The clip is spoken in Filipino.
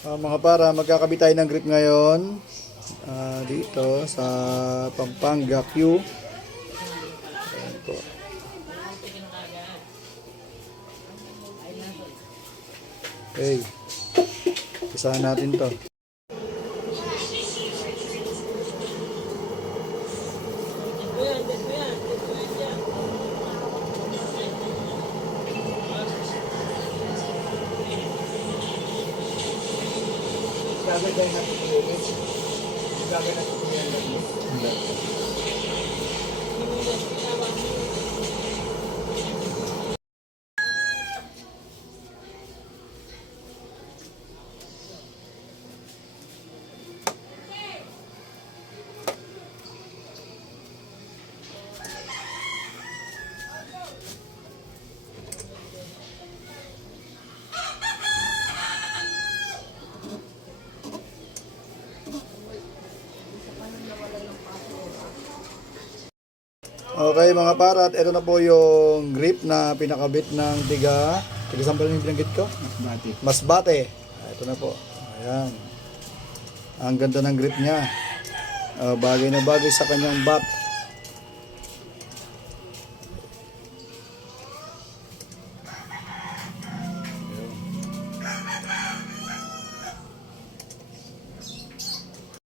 Mga para, magkakabit tayo ng grip ngayon. Dito sa Pampanga Q. Ayan po. Okay. Isahan natin to. Gagawin natin ito ulit. Gagawin natin ito ulit. Okay mga parat, ito na po yung grip na pinakabit ng tiga sampal yung binanggit ko? Masbate. Masbate. Ito na po. Ayan. Ang ganda ng grip niya. Bagay na bagay sa kanyang bat.